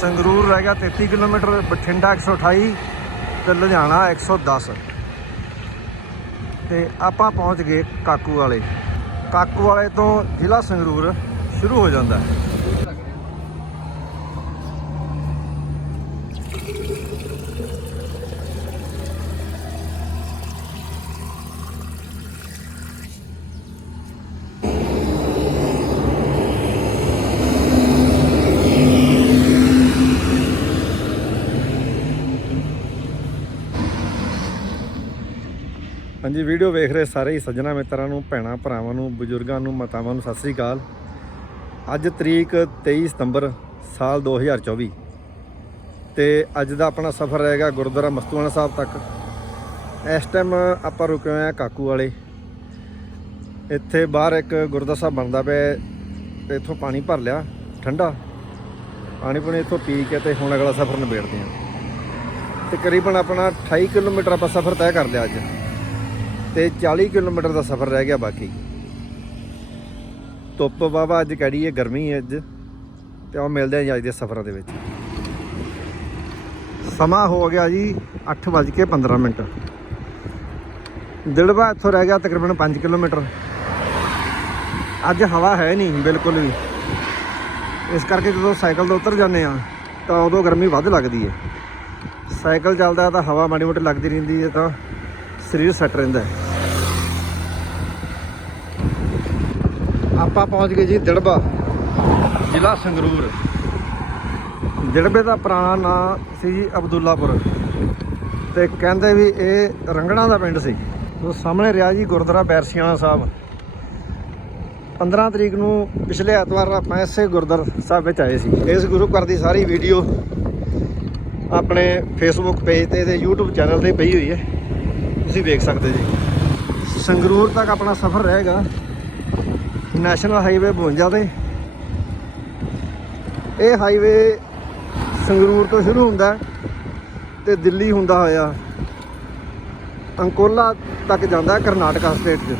ਸੰਗਰੂਰ ਰਹਿ ਗਿਆ 33 ਕਿਲੋਮੀਟਰ, ਬਠਿੰਡਾ 128 ਤੇ ਲੁਧਿਆਣਾ 110 ਤੇ ਆਪਾਂ ਪਹੁੰਚ ਗਏ ਕਾਕੂ ਵਾਲੇ। ਕਾਕੂ ਵਾਲੇ ਤੋਂ ਜ਼ਿਲ੍ਹਾ ਸੰਗਰੂਰ ਸ਼ੁਰੂ ਹੋ ਜਾਂਦਾ ਹੈ। ਹਾਂਜੀ, ਵੀਡੀਓ ਵੇਖ ਰਹੇ ਸਾਰੇ ਹੀ ਸੱਜਣਾ ਮਿੱਤਰਾਂ ਨੂੰ, ਭੈਣਾਂ, ਭਰਾਵਾਂ ਨੂੰ, ਬਜ਼ੁਰਗਾਂ ਨੂੰ, ਮਾਤਾਵਾਂ ਨੂੰ, ਸਤਿ ਸ੍ਰੀ ਅਕਾਲ। ਅੱਜ ਤਰੀਕ 23 ਸਤੰਬਰ ਸਾਲ 2024 ਤੇ ਅੱਜ ਦਾ ਆਪਣਾ ਸਫ਼ਰ ਰਹੇਗਾ ਗੁਰਦੁਆਰਾ ਮਸਤੂਆਣਾ ਸਾਹਿਬ ਤੱਕ। ਇਸ ਟਾਈਮ ਆਪਾਂ ਰੁਕੇ ਹੋਏ ਆ ਕਾਕੂ ਵਾਲੇ। ਇੱਥੇ ਬਾਹਰ ਇੱਕ ਗੁਰਦੁਆਰਾ ਸਾਹਿਬ ਬਣਦਾ ਪਿਆ ਹੈ ਤੇ ਇੱਥੋਂ ਪਾਣੀ ਭਰ ਲਿਆ, ਠੰਡਾ। ਪਾਣੀ ਪੁਣੀ ਇੱਥੋਂ ਪੀ ਕੇ ਤੇ ਹੁਣ ਅਗਲਾ ਸਫ਼ਰ ਨਿਬੇੜਦੇ ਹਾਂ। ਤਕਰੀਬਨ ਆਪਣਾ 28 ਕਿਲੋਮੀਟਰ ਆਪਾਂ ਸਫ਼ਰ ਤੈਅ ਕਰ ਲਿਆ ਅੱਜ। ਤੇ 40 ਕਿਲੋਮੀਟਰ ਦਾ ਸਫ਼ਰ ਰਹਿ ਗਿਆ ਬਾਕੀ। ਧੁੱਪ ਬਾਬਾ ਅੱਜ ਕਿਹੜੀ ਹੈ ਗਰਮੀ ਹੈ ਅੱਜ, ਤੇ ਉਹ ਮਿਲਦੇ ਹਾਂ ਜੀ ਅੱਜ ਦੇ ਸਫ਼ਰਾਂ ਦੇ ਵਿੱਚ। ਸਮਾਂ ਹੋ ਗਿਆ ਜੀ 8:15 ਮਿੰਟ। ਦਿਲਵਾ ਇੱਥੋਂ ਰਹਿ ਗਿਆ ਤਕਰੀਬਨ 5 ਕਿਲੋਮੀਟਰ। ਅੱਜ ਹਵਾ ਹੈ ਨਹੀਂ ਬਿਲਕੁਲ ਵੀ। ਇਸ ਕਰਕੇ ਜਦੋਂ ਸਾਈਕਲ ਤੋਂ ਉਤਰ ਜਾਂਦੇ ਆ, ਤਾਂ ਉਦੋਂ ਗਰਮੀ ਵੱਧ ਲੱਗਦੀ ਹੈ ਸਾਈਕਲ ਚੱਲਦਾ ਤਾਂ ਹਵਾ ਮਾੜੀ ਮੋਟੀ ਲੱਗਦੀ ਰਹਿੰਦੀ ਹੈ ਤਾਂ ਸਰੀਰ ਸੈੱਟ ਰਹਿੰਦਾ ਹੈ। ਆਪਾਂ ਪਹੁੰਚ ਗਏ ਜੀ ਦਿੜਬਾ। ਜ਼ਿਲ੍ਹਾ ਸੰਗਰੂਰ। ਦਿੜਬੇ ਦਾ ਪੁਰਾਣਾ ਨਾਂ ਸੀ ਜੀ ਅਬਦੁੱਲਾਪੁਰ ਤੇ ਕਹਿੰਦੇ ਵੀ ਇਹ ਰੰਗਣਾ ਦਾ ਪਿੰਡ ਸੀ। ਉਹ ਸਾਹਮਣੇ ਰਿਹਾ ਜੀ ਗੁਰਦੁਆਰਾ ਬੈਰਸੀਆਣਾ ਸਾਹਿਬ। 15 ਤਰੀਕ ਨੂੰ ਪਿਛਲੇ ਐਤਵਾਰ ਆਪਾਂ ਇਸੇ ਗੁਰਦੁਆਰਾ ਸਾਹਿਬ ਵਿੱਚ ਆਏ ਸੀ। ਇਸ ਗੁਰੂ ਘਰ ਦੀ ਸਾਰੀ ਵੀਡੀਓ ਆਪਣੇ ਫੇਸਬੁੱਕ ਪੇਜ ਤੇ ਤੇ YouTube ਚੈਨਲ ਤੇ ਪਈ ਹੋਈ ਹੈ। ਤੁਸੀਂ ਵੇਖ ਸਕਦੇ ਜੀ। ਸੰਗਰੂਰ ਤੱਕ ਆਪਣਾ ਸਫ਼ਰ ਰਹੇਗਾ। ਨੈਸ਼ਨਲ ਹਾਈਵੇ 52 ਤੇ। ਇਹ ਹਾਈਵੇ ਸੰਗਰੂਰ ਤੋਂ ਸ਼ੁਰੂ ਹੁੰਦਾ ਹੈ ਤੇ ਦਿੱਲੀ ਹੁੰਦਾ ਹੋਇਆ। ਅੰਕੋਲਾ ਤੱਕ ਜਾਂਦਾ ਕਰਨਾਟਕਾ ਸਟੇਟ 'ਚ।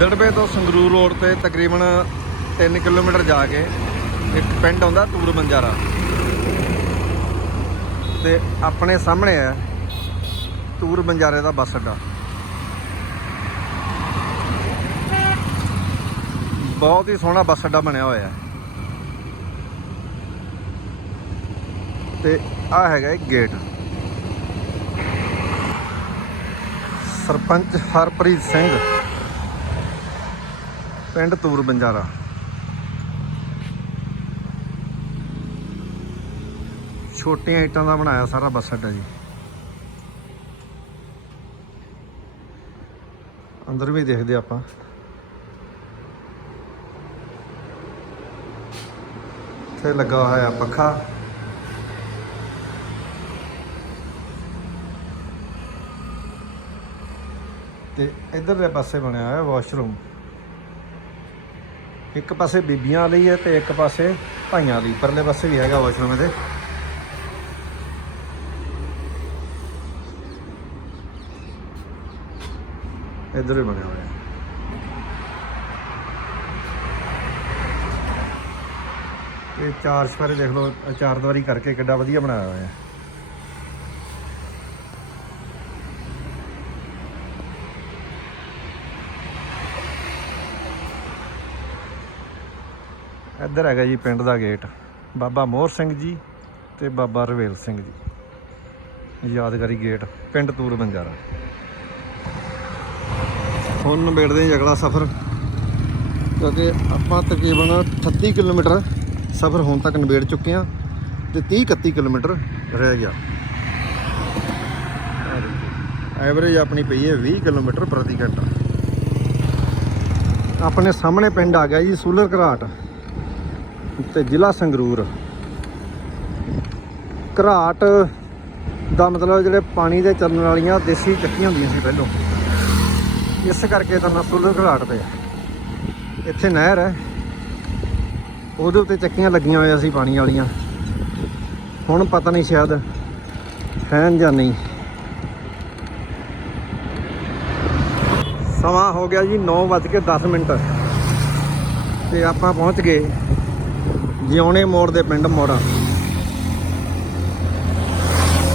ਦੜਬੇ ਤੋਂ ਸੰਗਰੂਰ ਰੋਡ ਤੇ ਤਕਰੀਬਨ 3 ਕਿਲੋਮੀਟਰ ਜਾ ਕੇ ਇੱਕ ਪਿੰਡ ਆਉਂਦਾ ਤੂਰ ਬੰਜਾਰਾ ਤੇ ਆਪਣੇ ਸਾਹਮਣੇ ਹੈ ਤੂਰ ਬੰਜਾਰੇ ਦਾ ਬੱਸ ਅੱਡਾ। ਬਹੁਤ ਹੀ ਸੋਹਣਾ ਬੱਸ ਅੱਡਾ ਬਣਿਆ ਹੋਇਆ ਹੈ। ਤੇ ਆ ਹੈਗਾ ਇਹ ਗੇਟ। ਸਰਪੰਚ ਹਰਪ੍ਰੀਤ ਸਿੰਘ, ਪਿੰਡ ਤੂਰ ਬੰਜਾਰਾ। ਛੋਟੀਆਂ ਇੱਟਾਂ ਦਾ ਬਣਾਇਆ ਸਾਰਾ ਬੱਸ ਅੱਡਾ ਜੀ। ਅੰਦਰ ਵੀ ਦੇਖਦੇ ਆਪਾਂ। ਇੱਥੇ ਲੱਗਾ ਹੋਇਆ ਪੱਖਾ। ਤੇ ਇਧਰਲੇ ਪਾਸੇ ਬਣਿਆ ਹੋਇਆ ਵਾਸ਼ਰੂਮ। ਇੱਕ ਪਾਸੇ ਬੀਬੀਆਂ ਲਈ ਹੈ ਤੇ ਇੱਕ ਪਾਸੇ ਭਾਈਆਂ ਲਈ। ਪਰਲੇ ਪਾਸੇ ਵੀ ਹੈਗਾ ਵਾਸ਼ਰੂਮ ਇਹਦੇ। ਇੱਧਰ ਹੀ ਬਣਿਆ ਹੋਇਆ। ਇਹ ਚਾਰ ਸਪਾਰੇ ਦੇਖ ਲਓ, ਇਹ ਚਾਰ ਦੀਵਾਰੀ ਕਰਕੇ ਕਿੱਡਾ ਵਧੀਆ ਬਣਾਇਆ ਹੋਇਆ। ਇੱਧਰ ਹੈਗਾ ਜੀ ਪਿੰਡ ਦਾ ਗੇਟ। ਬਾਬਾ ਮੋਹਰ ਸਿੰਘ ਜੀ ਤੇ ਬਾਬਾ ਰਵੇਲ ਸਿੰਘ ਜੀ। ਯਾਦਗਾਰੀ ਗੇਟ, ਪਿੰਡ ਤੂਰ ਬੰਜਾਰਾ। ਹੁਣ ਨਿਬੇੜਦੇ ਹਾਂ ਅਗਲਾ ਸਫ਼ਰ, ਕਿਉਂਕਿ ਆਪਾਂ ਤਕਰੀਬਨ 38 ਕਿਲੋਮੀਟਰ ਸਫ਼ਰ ਹੁਣ ਤੱਕ ਨਿਬੇੜ ਚੁੱਕੇ ਹਾਂ ਤੇ 30 31 ਕਿਲੋਮੀਟਰ ਰਹਿ ਗਿਆ। ਐਵਰੇਜ ਆਪਣੀ ਪਈ ਹੈ 20 ਕਿਲੋਮੀਟਰ ਪ੍ਰਤੀ ਘੰਟਾ। ਆਪਣੇ ਸਾਹਮਣੇ ਪਿੰਡ ਆ ਗਿਆ ਜੀ ਸੂਲਰ ਘਰਾਟ ਤੇ ਜ਼ਿਲ੍ਹਾ ਸੰਗਰੂਰ। ਘਰਾਟ ਦਾ ਮਤਲਬ ਜਿਹੜੇ ਪਾਣੀ ਦੇ ਚੱਲਣ ਵਾਲੀਆਂ ਦੇਸੀ ਚੱਕੀਆਂ ਹੁੰਦੀਆਂ ਸੀ ਪਹਿਲਾਂ। ਇਸ ਕਰਕੇ ਤਾਂ ਸੁਲਰ ਸੂਲਰ ਘਰਾਟ ਤੇ ਇੱਥੇ ਨਹਿਰ ਹੈ। ਉਹਦੇ ਉੱਤੇ ਚੱਕੀਆਂ ਲੱਗੀਆਂ ਹੋਈਆਂ ਸੀ ਪਾਣੀ ਵਾਲੀਆਂ। ਹੁਣ ਪਤਾ ਨਹੀਂ ਸ਼ਾਇਦ ਹੈ ਜਾਂ ਨਹੀਂ। ਸਮਾਂ ਹੋ ਗਿਆ ਜੀ 9:10 ਮਿੰਟ। ਤੇ ਆਪਾਂ ਪਹੁੰਚ ਗਏ ਜਿਉਣੇ ਮੋੜ ਦੇ ਪਿੰਡ ਮੋੜਾ।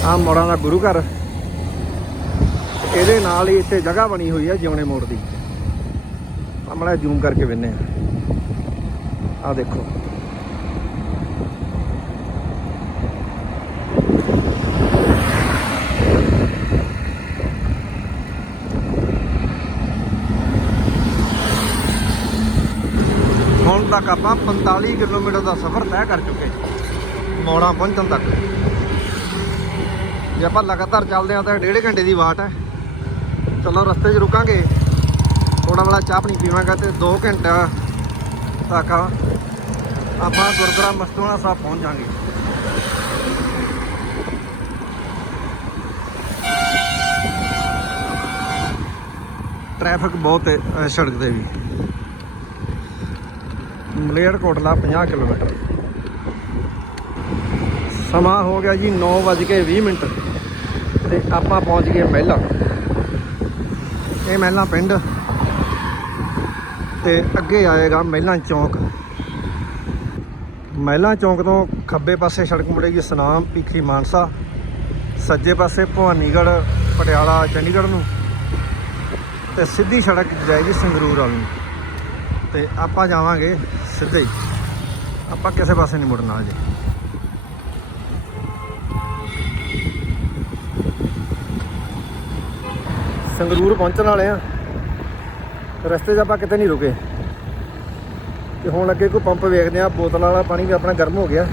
ਆ ਮੋੜਾਂ ਦਾ ਗੁਰੂ ਘਰ। ਇਹਦੇ ਨਾਲ ਹੀ ਇੱਥੇ ਜਗ੍ਹਾ ਬਣੀ ਹੋਈ ਹੈ ਜਿਉਣੇ ਮੋੜ ਦੀ। ਸਾਹਮਣੇ ਜ਼ੂਮ ਕਰਕੇ ਵੇਨੇ ਆ। ਆ ਦੇਖੋ। ਹੁਣ ਤੱਕ ਆਪਾਂ 45 ਕਿਲੋਮੀਟਰ ਦਾ ਸਫ਼ਰ ਤੈਅ ਕਰ ਚੁੱਕੇ ਮੋੜਾਂ ਪਹੁੰਚਣ ਤੱਕ। ਜੇ ਆਪਾਂ ਲਗਾਤਾਰ ਚੱਲਦੇ ਹਾਂ ਤਾਂ ਡੇਢ ਘੰਟੇ ਦੀ ਵਾਟ ਹੈ। ਚਲੋ ਰਸਤੇ 'ਚ ਰੁਕਾਂਗੇ। ਥੋੜਾ ਬੜਾ ਚਾਹ ਪਾਣੀ ਪੀਵਾਂਗਾ ਤੇ 2 ਘੰਟਾ ਤੱਕ ਆਪਾਂ ਗੁਰਦੁਆਰਾ ਮਸਤੂਆਣਾ ਸਾਹਿਬ ਪਹੁੰਚ ਜਾਾਂਗੇ ਟ੍ਰੈਫਿਕ ਬਹੁਤ ਹੈ ਸੜਕ ਤੇ ਵੀ। ਮਲੇਰਕੋਟਲਾ 50 ਕਿਲੋਮੀਟਰ। ਸਮਾਂ ਹੋ ਗਿਆ ਜੀ 9:20 ਮਿੰਟ ਤੇ ਆਪਾਂ ਪਹੁੰਚ ਗਏ ਮਹਿਲਾ। ਇਹ ਮਹਿਲਾ ਪਿੰਡ ਤੇ ਅੱਗੇ ਆਏਗਾ ਮਹਿਲਾ ਚੌਂਕ। ਮਹਿਲਾ ਚੌਂਕ ਤੋਂ ਖੱਬੇ ਪਾਸੇ ਸੜਕ ਮੁੜੇਗੀ ਸਨਾਮ ਪੀਖੀ ਮਾਨਸਾ। ਸੱਜੇ ਪਾਸੇ ਭਵਾਨੀਗੜ੍ਹ, ਪਟਿਆਲਾ, ਚੰਡੀਗੜ੍ਹ ਨੂੰ। ਤੇ ਸਿੱਧੀ ਸੜਕ ਜਾਏਗੀ ਸੰਗਰੂਰ ਵੱਲ ਨੂੰ। ਤੇ ਆਪਾਂ ਜਾਵਾਂਗੇ ਸਿੱਧੇ ਹੀ। ਆਪਾਂ ਕਿਸੇ ਪਾਸੇ ਨਹੀਂ ਮੁੜਨਾ ਅਜੇ ਸੰਗਰੂਰ ਪਹੁੰਚਣ ਵਾਲੇ ਆ। ਰਸਤੇ 'ਚ ਆਪਾਂ ਕਿਤੇ ਨਹੀਂ ਰੁਕੇ। ਤੇ ਹੁਣ ਅੱਗੇ ਕੋਈ ਪੰਪ ਵੇਖਦੇ ਆ, ਬੋਤਲ ਵਾਲਾ ਪਾਣੀ ਵੀ ਆਪਣਾ ਗਰਮ ਹੋ ਗਿਆ।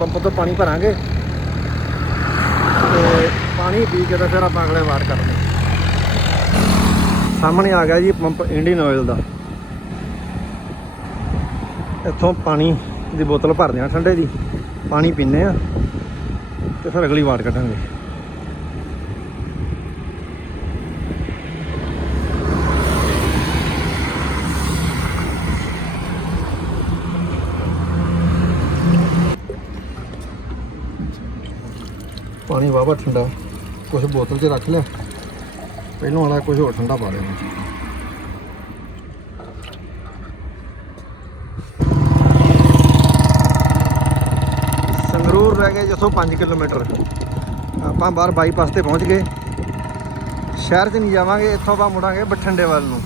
ਪੰਪ ਤੋਂ ਪਾਣੀ ਭਰਾਂਗੇ। ਤੇ ਪਾਣੀ ਪੀ ਕੇ ਤਾਂ ਫਿਰ ਆਪਾਂ ਅਗਲੇ ਵਾਰ ਕਰਦੇ ਸਾਹਮਣੇ ਆ ਗਿਆ ਜੀ ਪੰਪ ਇੰਡੀਅਨ ਆਇਲ ਦਾ। ਇੱਥੋਂ ਪਾਣੀ ਦੀ ਬੋਤਲ ਭਰਦੇ ਆ ਠੰਡੇ ਦੀ ਪਾਣੀ ਪੀਂਦੇ ਆ। ਤੇ ਫਿਰ ਅਗਲੀ ਵਾਰ ਕੱਢਾਂਗੇ। ਪਾਣੀ ਵਾਵਾ ਠੰਡਾ। ਕੁਝ ਬੋਤਲ 'ਚ ਰੱਖ ਲਿਆ। ਪਹਿਲੋਂ ਵਾਲਾ ਕੁਝ ਹੋਰ ਠੰਡਾ ਪਾ ਲਿਆ ਸੰਗਰੂਰ ਰਹਿ ਗਏ ਜਿੱਥੋਂ 5 ਕਿਲੋਮੀਟਰ। ਆਪਾਂ ਬਾਹਰ ਬਾਈਪਾਸ ਤੇ ਪਹੁੰਚ ਗਏ। ਸ਼ਹਿਰ 'ਚ ਨਹੀਂ ਜਾਵਾਂਗੇ, ਇੱਥੋਂ ਆਪਾਂ ਮੁੜਾਂਗੇ ਬਠਿੰਡੇ ਵੱਲ ਨੂੰ।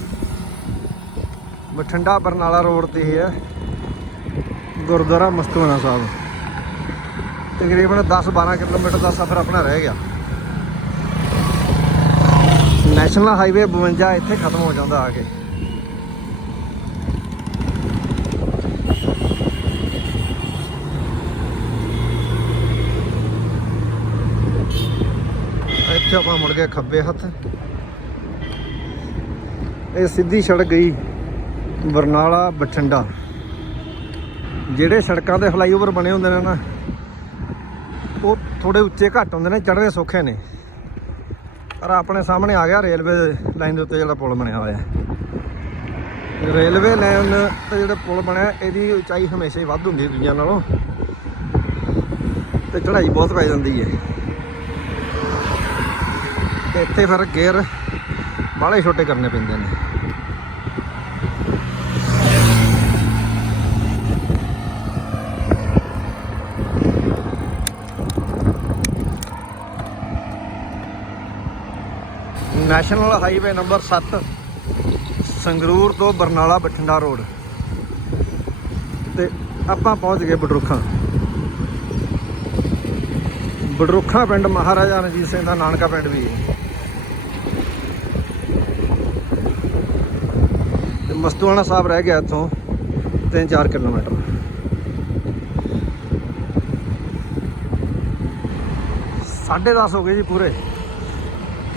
ਬਠਿੰਡਾ, ਬਰਨਾਲਾ ਰੋਡ ਤੇ ਇਹ ਹੈ। ਗੁਰਦੁਆਰਾ ਮਸਤੂਆਣਾ ਸਾਹਿਬ। ਤਕਰੀਬਨ 10-12 ਕਿਲੋਮੀਟਰ ਦਾ ਸਫ਼ਰ ਆਪਣਾ ਰਹਿ ਗਿਆ। ਨੈਸ਼ਨਲ ਹਾਈਵੇ 52 ਇੱਥੇ ਖਤਮ ਹੋ ਜਾਂਦਾ ਆ ਕੇ। ਇੱਥੇ ਆਪਾਂ ਮੁੜ ਗਏ ਖੱਬੇ ਹੱਥ। ਇਹ ਸਿੱਧੀ ਸੜਕ ਗਈ ਬਰਨਾਲਾ ਬਠਿੰਡਾ। ਜਿਹੜੇ ਸੜਕਾਂ ਤੇ ਫਲਾਈਓਵਰ ਬਣੇ ਹੁੰਦੇ ਨੇ ਨਾ ਥੋੜੇ ਉੱਚੇ ਘੱਟ ਹੁੰਦੇ ਨੇ, ਚੜ੍ਹਨੇ ਸੌਖੇ ਨੇ। ਪਰ ਆਪਣੇ ਸਾਹਮਣੇ ਆ ਗਿਆ ਰੇਲਵੇ ਲਾਈਨ ਦੇ ਉੱਤੇ ਜਿਹੜਾ ਪੁਲ ਬਣਿਆ ਹੋਇਆ ਹੈ। ਰੇਲਵੇ ਲਾਈਨ ਤੇ ਜਿਹੜਾ ਪੁਲ ਬਣਿਆ, ਇਹਦੀ ਉਚਾਈ ਹਮੇਸ਼ਾ ਹੀ ਵੱਧ ਹੁੰਦੀ ਹੈ ਦੂਜਿਆਂ ਨਾਲੋਂ। ਤੇ ਚੜ੍ਹਾਈ ਬਹੁਤ ਪੈ ਜਾਂਦੀ ਹੈ। ਤੇ ਇੱਥੇ ਫਿਰ ਗੇਅਰ ਬਾਹਲੇ ਛੋਟੇ ਕਰਨੇ ਪੈਂਦੇ ਨੇ। ਨੈਸ਼ਨਲ ਹਾਈਵੇ ਨੰਬਰ 7 ਸੰਗਰੂਰ ਤੋਂ ਬਰਨਾਲਾ ਬਠਿੰਡਾ ਰੋਡ। ਤੇ ਆਪਾਂ ਪਹੁੰਚ ਗਏ ਬਡਰੁੱਖਾਂ। ਬਡਰੁੱਖਾਂ ਪਿੰਡ ਮਹਾਰਾਜਾ ਰਣਜੀਤ ਸਿੰਘ ਦਾ ਨਾਨਕਾ ਪਿੰਡ ਵੀ ਹੈ। ਤੇ ਮਸਤੂਆਣਾ ਸਾਹਿਬ ਰਹਿ ਗਿਆ ਇੱਥੋਂ 3-4 ਕਿਲੋਮੀਟਰ। ਸਾਢੇ ਦਸ ਹੋ ਗਏ ਜੀ ਪੂਰੇ।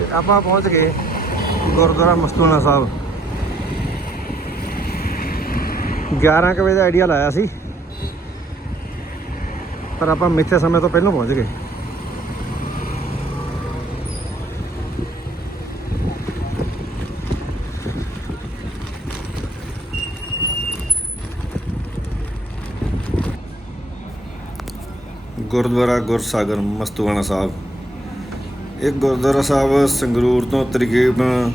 ਤੇ ਆਪਾਂ ਪਹੁੰਚ ਗਏ ਗੁਰਦੁਆਰਾ ਮਸਤੂਆਣਾ ਸਾਹਿਬ। 11 ਕੁ ਵਜੇ ਦਾ ਆਈਡੀਆ ਲਾਇਆ ਸੀ। ਪਰ ਆਪਾਂ ਮਿੱਥੇ ਸਮੇਂ ਤੋਂ ਪਹਿਲਾਂ ਪਹੁੰਚ ਗਏ। ਗੁਰਦੁਆਰਾ ਗੁਰਸਾਗਰ ਮਸਤੂਆਣਾ ਸਾਹਿਬ। ਇਹ ਗੁਰਦੁਆਰਾ ਸਾਹਿਬ ਸੰਗਰੂਰ ਤੋਂ ਤਕਰੀਬਨ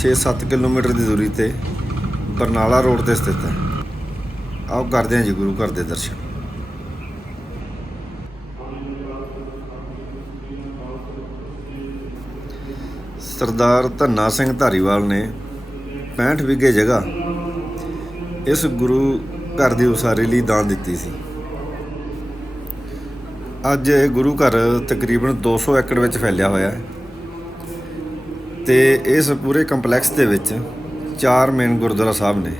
6-7 ਕਿਲੋਮੀਟਰ ਦੀ ਦੂਰੀ ਤੇ ਬਰਨਾਲਾ ਰੋਡ ਤੇ ਸਥਿਤ ਹੈ। ਆਓ ਕਰਦੇ ਹਾਂ ਜੀ ਗੁਰੂ ਘਰ ਦੇ ਦਰਸ਼ਨ। ਸਰਦਾਰ ਧੰਨਾ ਸਿੰਘ ਧਾਰੀਵਾਲ ਨੇ 65 ਵਿਗੇ ਜਗ੍ਹਾ ਇਸ ਗੁਰੂ ਘਰ ਦੀ ਉਸਾਰੀ ਲਈ ਦਾਨ ਦਿੱਤੀ ਸੀ। ਅੱਜ ਇਹ ਗੁਰੂ ਘਰ ਤਕਰੀਬਨ 200 ਏਕੜ ਵਿੱਚ ਫੈਲਿਆ ਹੋਇਆ ਹੈ। ਤੇ ਇਸ ਪੂਰੇ ਕੰਪਲੈਕਸ ਦੇ ਵਿੱਚ ਚਾਰ ਮੇਨ ਗੁਰਦੁਆਰਾ ਸਾਹਿਬ ਨੇ।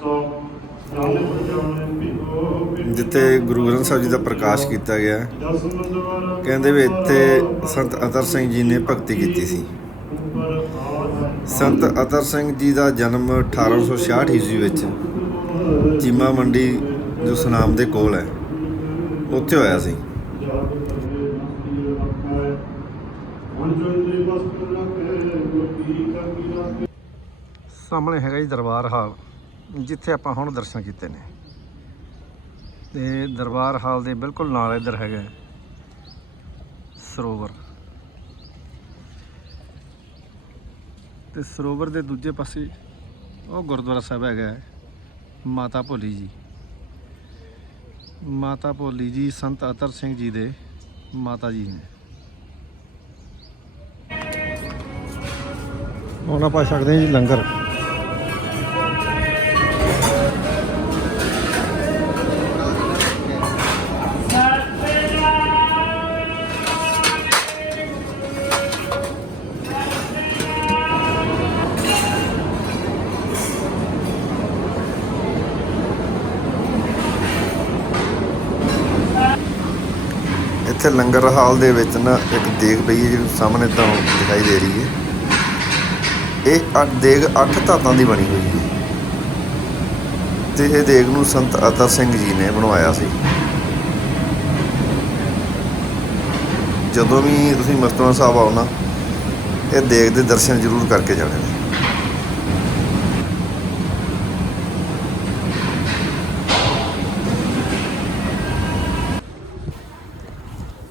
ਸੋ ਜਿੱਥੇ ਗੁਰੂ ਗ੍ਰੰਥ ਸਾਹਿਬ ਜੀ ਦਾ ਪ੍ਰਕਾਸ਼ ਕੀਤਾ ਗਿਆ। ਕਹਿੰਦੇ ਵੀ ਇੱਥੇ ਸੰਤ ਅਤਰ ਸਿੰਘ ਜੀ ਨੇ ਭਗਤੀ ਕੀਤੀ ਸੀ। ਸੰਤ ਅਤਰ ਸਿੰਘ ਜੀ ਦਾ ਜਨਮ 1866 ਈਸਵੀ ਵਿੱਚ ਚੀਮਾ ਮੰਡੀ, ਜੋ ਸੁਨਾਮ ਦੇ ਕੋਲ ਹੈ, ਉੱਥੇ ਹੋਇਆ ਸੀ। ਸਾਹਮਣੇ ਹੈਗਾ ਜੀ ਦਰਬਾਰ ਹਾਲ। ਜਿੱਥੇ ਆਪਾਂ ਹੁਣ ਦਰਸ਼ਨ ਕੀਤੇ ਨੇ। ਤੇ ਦਰਬਾਰ ਹਾਲ ਦੇ ਬਿਲਕੁਲ ਨਾਲ ਇੱਧਰ ਹੈਗਾ ਸਰੋਵਰ। ਤੇ ਸਰੋਵਰ ਦੇ ਦੂਜੇ ਪਾਸੇ ਉਹ ਗੁਰਦੁਆਰਾ ਸਾਹਿਬ ਹੈਗਾ ਮਾਤਾ ਭੋਲੀ ਜੀ। ਮਾਤਾ ਭੋਲੀ ਜੀ, ਸੰਤ ਅਤਰ ਸਿੰਘ ਜੀ ਦੇ ਮਾਤਾ ਜੀ ਨੇ। ਹੁਣ ਆਪਾਂ ਛਕਦੇ ਹਾਂ ਜੀ ਲੰਗਰ। ਇੱਥੇ ਲੰਗਰ ਹਾਲ ਦੇ ਵਿੱਚ ਨਾ ਇੱਕ ਦੇਗ ਪਈ ਹੈ ਜਿਹੜੀ ਸਾਹਮਣੇ ਤੁਹਾਨੂੰ ਦਿਖਾਈ ਦੇ ਰਹੀ ਹੈ। ਇਹ ਅੱਠ ਦੇਗ ਅੱਠ ਧਾਤਾਂ ਦੀ ਬਣੀ ਹੋਈ ਹੈ। ਤੇ ਇਹ ਦੇਗ ਨੂੰ ਸੰਤ ਅਤਰ ਸਿੰਘ ਜੀ ਨੇ ਬਣਵਾਇਆ ਸੀ। ਜਦੋਂ ਵੀ ਤੁਸੀਂ ਮਸਤੂਆ ਸਾਹਿਬ ਆਓ ਨਾ, ਇਹ ਦੇਗ ਦੇ ਦਰਸ਼ਨ ਜ਼ਰੂਰ ਕਰਕੇ ਜਾਣੇ।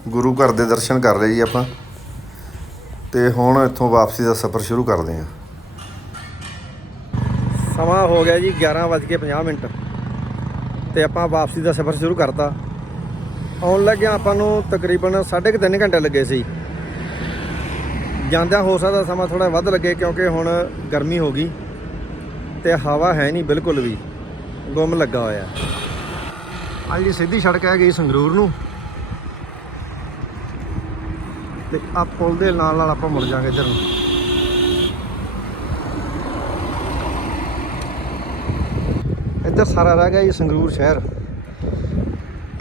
ਗੁਰੂ ਘਰ ਦੇ ਦਰਸ਼ਨ ਕਰ ਲਏ ਜੀ ਆਪਾਂ। ਤੇ ਹੁਣ ਇੱਥੋਂ ਵਾਪਸੀ ਦਾ ਸਫ਼ਰ ਸ਼ੁਰੂ ਕਰਦੇ ਹਾਂ। ਸਮਾਂ ਹੋ ਗਿਆ ਜੀ 11:50 ਮਿੰਟ। ਤੇ ਆਪਾਂ ਵਾਪਸੀ ਦਾ ਸਫ਼ਰ ਸ਼ੁਰੂ ਕਰਤਾ। ਆਉਣ ਲੱਗਿਆ ਆਪਾਂ ਨੂੰ ਤਕਰੀਬਨ 3.5 ਘੰਟੇ ਲੱਗੇ ਸੀ। ਜਾਂਦਿਆਂ ਹੋ ਸਕਦਾ ਸਮਾਂ ਥੋੜਾ ਵੱਧ ਲੱਗੇ ਕਿਉਂਕਿ ਹੁਣ ਗਰਮੀ ਹੋ ਗਈ। ਤੇ ਹਵਾ ਹੈ ਨਹੀਂ ਬਿਲਕੁਲ ਵੀ। ਗੁੰਮ ਲੱਗਾ ਹੋਇਆ। ਆ ਜਿਹੜੀ ਸਿੱਧੀ ਸੜਕ ਹੈ ਗਈ ਸੰਗਰੂਰ ਨੂੰ। ਤੇ ਆ ਪੁਲ ਦੇ ਨਾਲ ਨਾਲ ਆਪਾਂ ਮੁੜ ਜਾਾਂਗੇ ਇੱਧਰ ਨੂੰ। ਇੱਧਰ ਸਾਰਾ ਰਹਿ ਗਿਆ ਜੀ ਸੰਗਰੂਰ ਸ਼ਹਿਰ।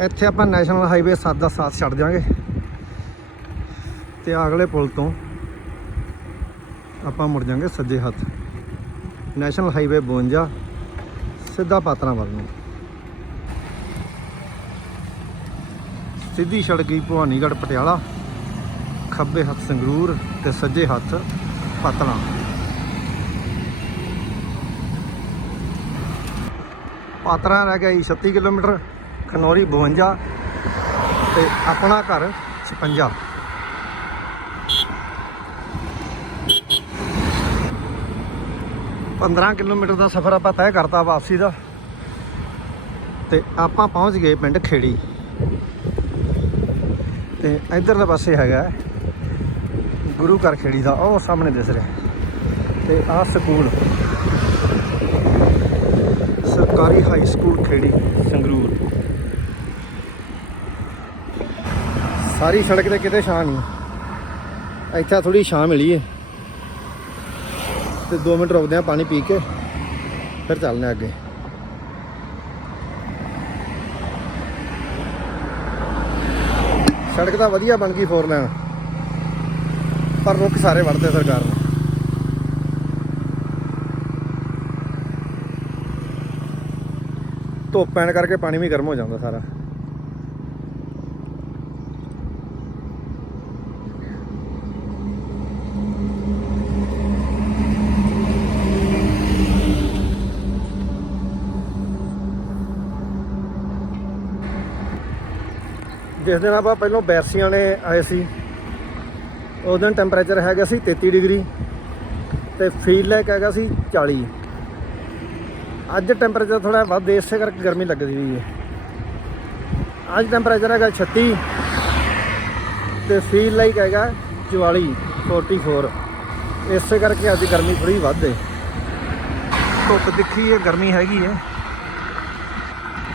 ਇੱਥੇ ਆਪਾਂ ਨੈਸ਼ਨਲ ਹਾਈਵੇ 7 ਦਾ ਸਾਥ ਛੱਡ ਦਿਆਂਗੇ ਤੇ ਅਗਲੇ ਪੁਲ ਤੋਂ ਆਪਾਂ ਮੁੜ ਜਾਾਂਗੇ ਸੱਜੇ ਹੱਥ। ਨੈਸ਼ਨਲ ਹਾਈਵੇ 52 ਸਿੱਧਾ ਪਾਤਰਾਂ ਵੱਲ ਨੂੰ। ਸਿੱਧੀ ਸੜਕ ਗਈ ਭਵਾਨੀਗੜ੍ਹ ਪਟਿਆਲਾ। ਖੱਬੇ ਹੱਥ ਸੰਗਰੂਰ ਤੇ ਸੱਜੇ ਹੱਥ ਪਾਤਲਾਂ। ਪਾਤਰਾ ਰਹਿ ਗਿਆ ਜੀ 36 ਕਿਲੋਮੀਟਰ ਖਨੌਰੀ 52 ਤੇ ਆਪਣਾ ਘਰ 56 15 ਕਿਲੋਮੀਟਰ ਦਾ ਸਫ਼ਰ ਆਪਾਂ ਤੈਅ ਕਰਤਾ ਵਾਪਸੀ ਦਾ ਤੇ ਆਪਾਂ ਪਹੁੰਚ ਗਏ ਪਿੰਡ ਖੇੜੀ। ਤੇ ਇਧਰਲੇ ਪਾਸੇ ਹੈਗਾ ਗੁਰੂ ਘਰ ਖੇੜੀ ਦਾ, ਉਹ ਸਾਹਮਣੇ ਦਿਸ ਰਿਹਾ। ਤੇ ਆਹ ਸਕੂਲ। ਸਰਕਾਰੀ ਹਾਈ ਸਕੂਲ ਖੇੜੀ, ਸੰਗਰੂਰ। ਸਾਰੀ ਸੜਕ ਤੇ ਕਿਤੇ ਛਾਂ ਨਹੀਂ। ਇੱਥੇ ਥੋੜੀ ਛਾਂ ਮਿਲੀ ਏ। ਤੇ 2 ਮਿੰਟ ਰੁਕਦੇ ਆ ਪਾਣੀ ਪੀ ਕੇ, ਫਿਰ ਚੱਲਦੇ ਆ ਅੱਗੇ। ਸੜਕ ਤਾਂ ਵਧੀਆ ਬਣ ਗਈ ਫੋਰ ਲਾਈਨ ਪਰ ਰੁੱਖ ਸਾਰੇ ਵੜਦੇ ਸਰਕਾਰ ਨੇ। ਧੁੱਪ ਪੈਣ ਕਰਕੇ ਪਾਣੀ ਵੀ ਗਰਮ ਹੋ ਜਾਂਦਾ ਸਾਰਾ। ਜਿਸ ਦਿਨ ਆਪਾਂ ਪਹਿਲਾਂ ਬੈਰਸੀਆਂ ਨੇ ਆਏ ਸੀ ਉਸ ਦਿਨ ਟੈਂਪਰੇਚਰ ਹੈਗਾ ਸੀ 33 ਡਿਗਰੀ ਤੇ ਫੀਲ ਲੈਕ ਹੈਗਾ ਸੀ 40 ਅੱਜ ਟੈਂਪਰੇਚਰ ਥੋੜਾ ਵੱਧ ਹੈ, ਇਸੇ ਕਰਕੇ ਗਰਮੀ ਲੱਗਦੀ ਹੋਈ ਹੈ। ਅੱਜ ਟੈਂਪਰੇਚਰ ਹੈਗਾ 36 ਤੇ ਫੀਲ ਲਾਈਕ ਹੈਗਾ 44 44 ਇਸੇ ਕਰਕੇ ਅੱਜ ਗਰਮੀ ਥੋੜੀ ਵੱਧ ਹੈ। ਧੁੱਪ ਦਿਖੀ ਹੈ ਗਰਮੀ ਹੈਗੀ ਹੈ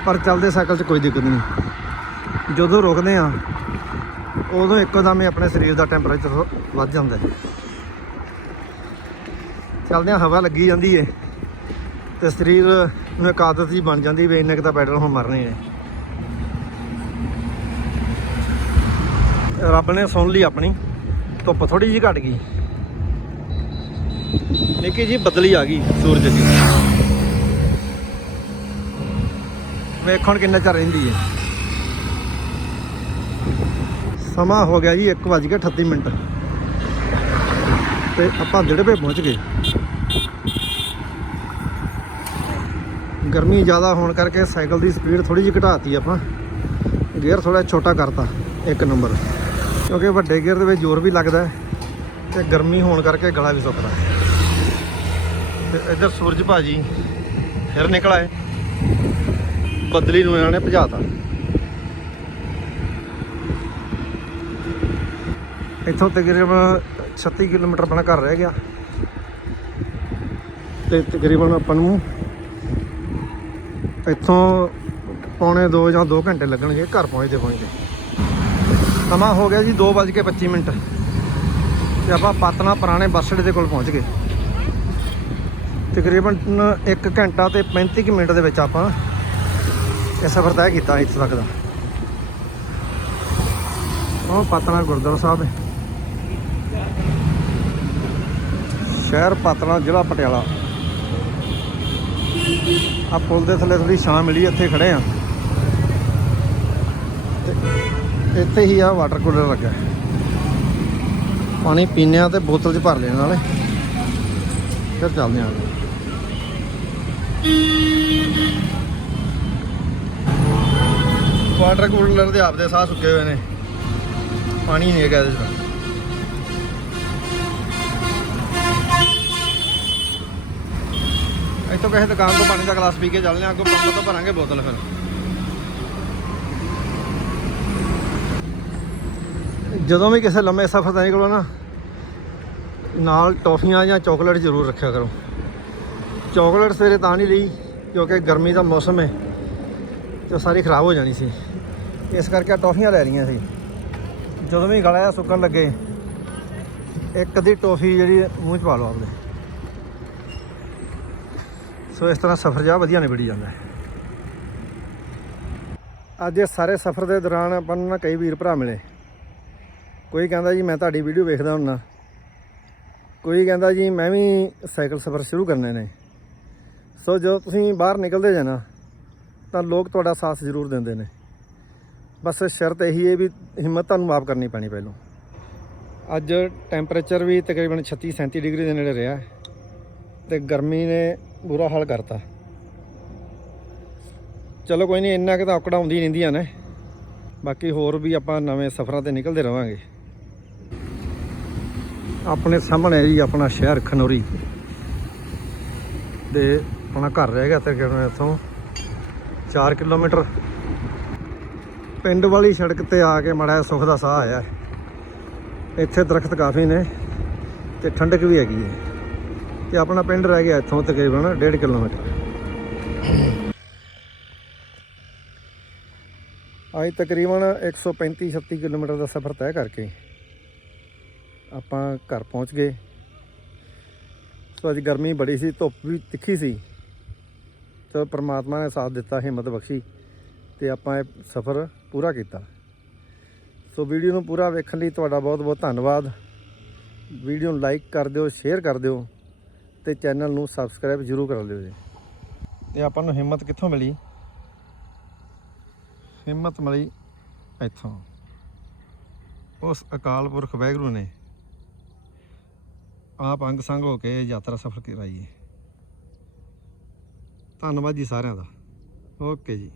ਪਰ ਚੱਲਦੇ ਸਾਈਕਲ 'ਚ ਕੋਈ ਦਿੱਕਤ ਨਹੀਂ। ਜਦੋਂ ਰੁਕਦੇ ਆ ਉਦੋਂ ਇੱਕਦਮ ਹੀ ਆਪਣੇ ਸਰੀਰ ਦਾ ਟੈਂਪਰੇਚਰ ਵੱਧ ਜਾਂਦਾ ਹੈ। ਚੱਲਦਿਆਂ ਹਵਾ ਲੱਗੀ ਜਾਂਦੀ ਹੈ ਤੇ ਸਰੀਰ ਨੂੰ ਇੱਕ ਆਦਤ ਜੀ ਬਣ ਜਾਂਦੀ ਵੀ ਇੰਨੇ ਕੁ ਤਾਂ ਪੈਡਲ ਹੁਣ ਮਰਨੇ ਨੇ। ਰੱਬ ਨੇ ਸੁਣ ਲਈ ਆਪਣੀ, ਧੁੱਪ ਥੋੜੀ ਜਿਹੀ ਘਟ ਗਈ। ਨਿੱਕੀ ਜੀ ਬਦਲੀ ਆ ਗਈ ਸੂਰਜ ਦੀ। ਵੇਖ ਹੁਣ ਕਿੰਨਾ ਚਿਰ ਰਹਿੰਦੀ ਹੈ ਸਮਾਂ ਹੋ ਗਿਆ ਜੀ 1:38 ਮਿੰਟ। ਤੇ ਆਪਾਂ ਡਿੜਬੇ ਪਹੁੰਚ ਗਏ। ਗਰਮੀ ਜ਼ਿਆਦਾ ਹੋਣ ਕਰਕੇ ਸਾਈਕਲ ਦੀ ਸਪੀਡ ਥੋੜੀ ਜਿਹੀ ਘਟਾਤੀ ਆਪਾਂ। ਗੇਅਰ ਥੋੜਾ ਛੋਟਾ ਕਰਤਾ, ਇੱਕ ਨੰਬਰ। ਕਿਉਂਕਿ ਵੱਡੇ ਗੇਅਰ ਦੇ ਵਿੱਚ ਜ਼ੋਰ ਵੀ ਲੱਗਦਾ ਹੈ ਤੇ ਗਰਮੀ ਹੋਣ ਕਰਕੇ ਗਲਾ ਵੀ ਸੁੱਕਦਾ ਤੇ ਇੱਧਰ ਸੂਰਜ ਭਾਜੀ ਫਿਰ ਨਿਕਲ ਆਏ। ਬਦਲੀ ਨੂੰ ਇਹਨਾਂ ਨੇ ਭਜਾਤਾ। ਇੱਥੋਂ ਤਕਰੀਬਨ 36 ਕਿਲੋਮੀਟਰ ਆਪਣਾ ਘਰ ਰਹਿ ਗਿਆ। ਤੇ ਤਕਰੀਬਨ ਆਪਾਂ ਨੂੰ ਇੱਥੋਂ ਪੌਣੇ 2 ਜਾਂ 2 ਘੰਟੇ ਲੱਗਣਗੇ ਘਰ ਪਹੁੰਚਦੇ ਪਹੁੰਚਦੇ। ਸਮਾਂ ਹੋ ਗਿਆ ਜੀ 2:25 ਮਿੰਟ। ਤੇ ਆਪਾਂ ਪਾਤਨਾ ਪੁਰਾਣੇ ਬੱਸ ਅੱਡੇ ਦੇ ਕੋਲ ਪਹੁੰਚ ਗਏ। ਤਕਰੀਬਨ 1 ਘੰਟਾ ਤੇ 35 ਕੁ ਮਿੰਟ ਦੇ ਵਿੱਚ ਆਪਾਂ ਇਹ ਸਫ਼ਰ ਤੈਅ ਕੀਤਾ ਇੱਥੇ ਤੱਕ ਦਾ। ਉਹ ਪਾਤਨਾ ਗੁਰਦੁਆਰਾ ਸਾਹਿਬ ਹੈ। ਸ਼ਹਿਰ ਪਾਤਨਾ ਜ਼ਿਲ੍ਹਾ ਪਟਿਆਲਾ। ਆ ਪੁਲ ਦੇ ਥੱਲੇ ਥੋੜੀ ਛਾਂ ਮਿਲੀ, ਇੱਥੇ ਖੜੇ ਆ ਇੱਥੇ ਹੀ ਆ ਵਾਟਰ ਕੂਲਰ ਲੱਗਾ। ਪਾਣੀ ਪੀਣੇ ਆ ਤੇ ਬੋਤਲ 'ਚ ਭਰ ਲੈਣ ਨਾਲੇ। ਫਿਰ ਚੱਲਦੇ ਆ ਵਾਟਰ ਕੂਲਰ ਦੇ ਆਪਦੇ ਸਾਹ ਸੁੱਕੇ ਹੋਏ ਨੇ। ਪਾਣੀ ਨਹੀਂ ਹੈਗਾ ਇਹਦੇ 'ਚ। ਇੱਥੋਂ ਕਿਸੇ ਦੁਕਾਨ ਤੋਂ ਪਾਣੀ ਦਾ ਗਲਾਸ ਪੀ ਕੇ ਚੱਲਦੇ ਆ ਅੱਗੋਂ ਪੰਪ ਤੋਂ ਭਰਾਂਗੇ ਬੋਤਲ ਫਿਰ। ਜਦੋਂ ਵੀ ਕਿਸੇ ਲੰਮੇ ਸਫ਼ਰ ਤੇ ਨਿਕਲੋ ਨਾ, ਨਾਲ ਟੌਫੀਆਂ ਜਾਂ ਚਾਕਲੇਟ ਜ਼ਰੂਰ ਰੱਖਿਆ ਕਰੋ। ਚਾਕਲੇਟ ਸਵੇਰੇ ਤਾਂ ਨਹੀਂ ਲਈ, ਕਿਉਂਕਿ ਗਰਮੀ ਦਾ ਮੌਸਮ ਹੈ, ਤੇ ਸਾਰੀ ਖਰਾਬ ਹੋ ਜਾਣੀ ਸੀ। ਇਸ ਕਰਕੇ ਟੌਫੀਆਂ ਲੈ ਲਈਆਂ ਸੀ। ਜਦੋਂ ਵੀ ਗਲਾ ਜਿਹਾ ਸੁੱਕਣ ਲੱਗੇ, ਇੱਕ ਅੱਧੀ ਟੌਫੀ ਜਿਹੜੀ ਮੂੰਹ 'ਚ ਪਾ ਲਓ ਆਪਦੇ। ਸੋ ਇਸ ਤਰ੍ਹਾਂ ਸਫ਼ਰ ਜਾ ਵਧੀਆ ਨਿਬੜੀ ਜਾਂਦਾ ਹੈ। ਅੱਜ ਇਹ ਸਾਰੇ ਸਫ਼ਰ ਦੇ ਦੌਰਾਨ ਆਪਾਂ ਨੂੰ ਨਾ ਕਈ ਵੀਰ ਭਰਾ ਮਿਲੇ। ਕੋਈ ਕਹਿੰਦਾ ਜੀ, ਮੈਂ ਤੁਹਾਡੀ ਵੀਡੀਓ ਵੇਖਦਾ ਹੁੰਨਾ। ਕੋਈ ਕਹਿੰਦਾ ਜੀ, ਮੈਂ ਵੀ ਸਾਈਕਲ ਸਫ਼ਰ ਸ਼ੁਰੂ ਕਰਨੇ ਨੇ। ਸੋ ਜਦੋਂ ਤੁਸੀਂ ਬਾਹਰ ਨਿਕਲਦੇ ਜਾਣਾ ਤਾਂ ਲੋਕ ਤੁਹਾਡਾ ਸਾਥ ਜ਼ਰੂਰ ਦਿੰਦੇ ਨੇ। ਬਸ ਸ਼ਰਤ ਇਹੀ ਹੈ ਵੀ ਹਿੰਮਤ ਤੁਹਾਨੂੰ ਮਾਫ ਕਰਨੀ ਪੈਣੀ ਪਹਿਲੋਂ। ਅੱਜ ਟੈਂਪਰੇਚਰ ਵੀ ਤਕਰੀਬਨ 36 37 ਡਿਗਰੀ ਦੇ ਨੇੜੇ ਰਿਹਾ ਤੇ ਗਰਮੀ ਨੇ ਬੁਰਾ ਹਾਲ ਕਰਤਾ। ਚਲੋ ਕੋਈ ਨਹੀਂ, ਇੰਨਾ ਕਿ ਤਾਂ ਔਕੜਾਂ ਆਉਂਦੀਆਂ ਰਹਿੰਦੀਆਂ ਨੇ। ਬਾਕੀ ਹੋਰ ਵੀ ਆਪਾਂ ਨਵੇਂ ਸਫ਼ਰਾਂ ਤੇ ਨਿਕਲਦੇ ਰਵਾਂਗੇ। ਆਪਣੇ ਸਾਹਮਣੇ ਜੀ ਆਪਣਾ ਸ਼ਹਿਰ ਖਨੌਰੀ। ਦੇ ਆਪਣਾ ਘਰ ਰਹਿ ਗਿਆ ਤਕਰੀਬਨ ਇੱਥੋਂ 4 ਕਿਲੋਮੀਟਰ। ਪਿੰਡ ਵਾਲੀ ਸੜਕ ਤੇ ਆ ਕੇ ਮੜਾ ਸੁੱਖ ਦਾ ਸਾਹ ਆਇਆ। ਇੱਥੇ ਦਰਖਤ ਕਾਫੀ ਨੇ ਤੇ ਠੰਡਕ ਵੀ ਹੈਗੀ ਹੈ। ਤੇ ਆਪਣਾ ਪਿੰਡ ਰਹਿ ਗਿਆ ਇੱਥੋਂ ਤਕਰੀਬਨ 1.5 ਕਿਲੋਮੀਟਰ। ਅੱਜ ਤਕਰੀਬਨ 135 36 ਕਿਲੋਮੀਟਰ ਦਾ ਸਫ਼ਰ ਤੈਅ ਕਰਕੇ ਆਪਾਂ ਘਰ ਪਹੁੰਚ ਗਏ। ਸੋ ਅੱਜ ਗਰਮੀ ਬੜੀ ਸੀ, ਧੁੱਪ ਵੀ ਤਿੱਖੀ ਸੀ। ਚਲੋ ਪ੍ਰਮਾਤਮਾ ਨੇ ਸਾਥ ਦਿੱਤਾ, ਹਿੰਮਤ ਬਖਸ਼ੀ ਤੇ ਆਪਾਂ ਇਹ ਸਫ਼ਰ ਪੂਰਾ ਕੀਤਾ। ਸੋ ਵੀਡੀਓ ਨੂੰ ਪੂਰਾ ਵੇਖਣ ਲਈ ਤੁਹਾਡਾ ਬਹੁਤ ਬਹੁਤ ਧੰਨਵਾਦ। ਵੀਡੀਓ ਨੂੰ ਲਾਈਕ ਕਰ ਦਿਓ, ਸ਼ੇਅਰ ਕਰ ਦਿਓ। ਤੇ ਚੈਨਲ ਨੂੰ ਸਬਸਕ੍ਰਾਈਬ ਜ਼ਰੂਰ ਕਰ ਲਿਓ ਜੀ। ਤੇ ਆਪਾਂ ਨੂੰ ਹਿੰਮਤ ਕਿੱਥੋਂ ਮਿਲੀ? ਹਿੰਮਤ ਮਿਲੀ ਇੱਥੋਂ। ਉਸ ਅਕਾਲ ਪੁਰਖ ਵਾਹਿਗੁਰੂ ਨੇ ਆਪ ਅੰਗ ਸੰਗ ਹੋ ਕੇ ਯਾਤਰਾ ਸਫਲ ਕਰਾਈ ਧੰਨਵਾਦ ਜੀ ਸਾਰਿਆਂ ਦਾ। ਓਕੇ ਜੀ।